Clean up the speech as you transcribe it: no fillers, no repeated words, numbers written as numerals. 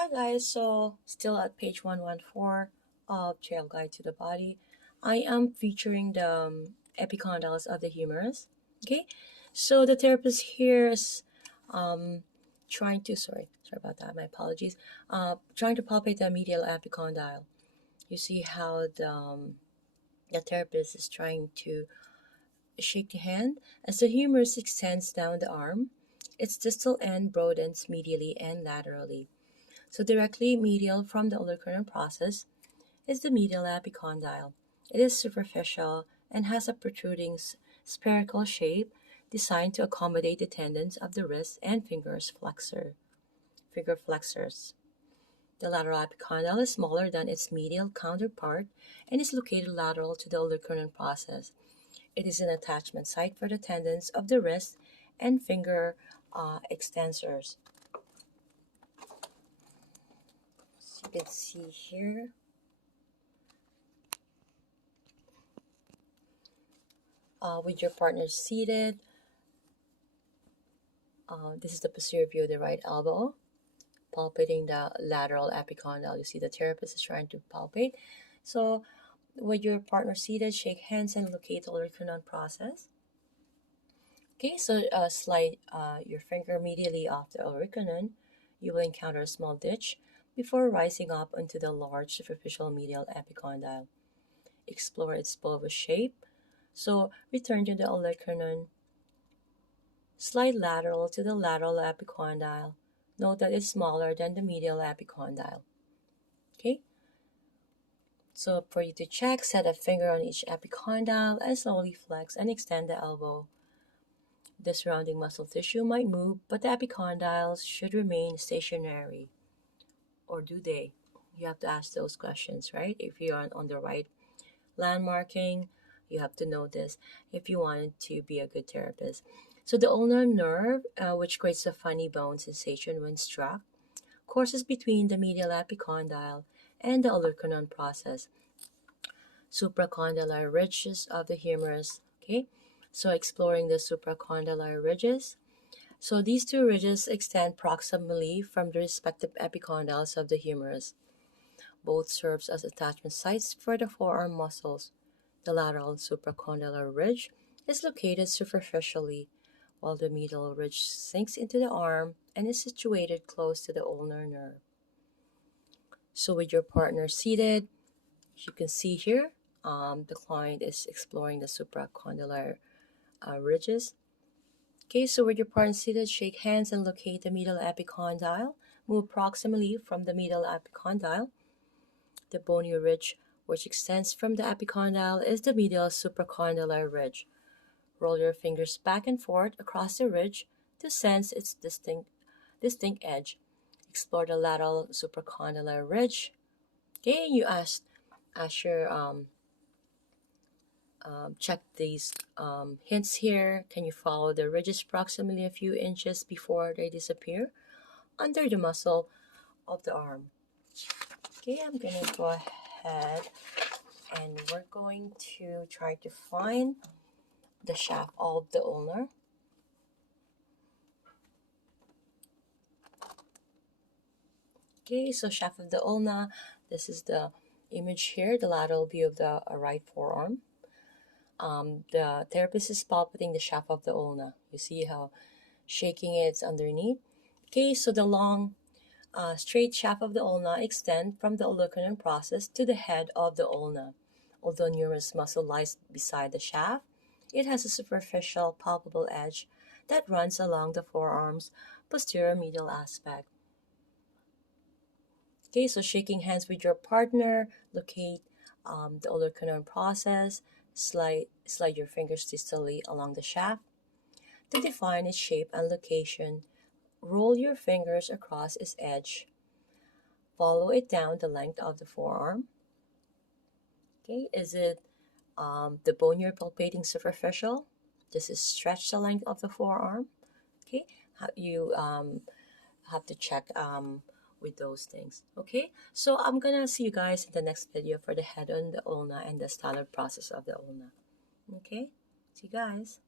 Hi guys, so still at page 114 of TrailGuide to the Body. I am featuring the epicondyles of the humerus. Okay, so the therapist here is trying to, sorry about that, my apologies, trying to palpate the medial epicondyle. You see how the therapist is trying to shake the hand as the humerus extends down the arm. Its distal end broadens medially and laterally. So directly medial from the ulnar process is the medial epicondyle. It is superficial and has a protruding spherical shape designed to accommodate the tendons of the wrist and finger flexors. The lateral epicondyle is smaller than its medial counterpart and is located lateral to the ulnar process. It is an attachment site for the tendons of the wrist and finger extensors. As you can see here, with your partner seated, this is the posterior view of the right elbow, palpating the lateral epicondyle. You see the therapist is trying to palpate. So with your partner seated, shake hands and locate the ulnar process. Okay, so slide your finger medially off the ulnar. You will encounter a small ditch before rising up onto the large superficial medial epicondyle. Explore its bulbous shape. So return to the ulnar, slide lateral to the lateral epicondyle. Note that it's smaller than the medial epicondyle. Okay? So for you to check, set a finger on each epicondyle and slowly flex and extend the elbow. The surrounding muscle tissue might move, but the epicondyles should remain stationary. Or do they? You have to ask those questions, right? If you're on the right landmarking, you have to know this if you wanted to be a good therapist. So the ulnar nerve, which creates a funny bone sensation when struck, courses between the medial epicondyle and the ulnar process. Supracondylar ridges of the humerus. Okay, so exploring the supracondylar ridges. So these two ridges extend proximally from the respective epicondyles of the humerus. Both serves as attachment sites for the forearm muscles. The lateral supracondylar ridge is located superficially, while the medial ridge sinks into the arm and is situated close to the ulnar nerve. So with your partner seated, as you can see here, the client is exploring the supracondylar ridges. Okay, so with your partner seated, shake hands and locate the medial epicondyle. Move proximally from the medial epicondyle. The bony ridge which extends from the epicondyle is the medial supracondylar ridge. Roll your fingers back and forth across the ridge to sense its distinct edge. Explore the lateral supracondylar ridge. Okay, you ask your check these hints here. Can you follow the ridges proximally a few inches before they disappear under the muscle of the arm? Okay, I'm gonna go ahead and we're going to try to find the shaft of the ulnar. Okay, so shaft of the ulna. This is the image here, the lateral view of the right forearm. The therapist is palpating the shaft of the ulna. You see how shaking it's underneath. Okay, so the long straight shaft of the ulna extend from the ulnar process to the head of the ulna. Although numerous muscle lies beside the shaft, it has a superficial palpable edge that runs along the forearm's posterior medial aspect. Okay, so shaking hands with your partner, locate the ulnar process, slide your fingers distally along the shaft. To define its shape and location, roll your fingers across its edge. Follow it down the length of the forearm. Okay, is it the bone you're palpating superficial? Does it stretch the length of the forearm? Okay, you have to check with those things. Okay, so I'm gonna see you guys in the next video for the head on the ulna and the standard process of the ulna. Okay, see you guys.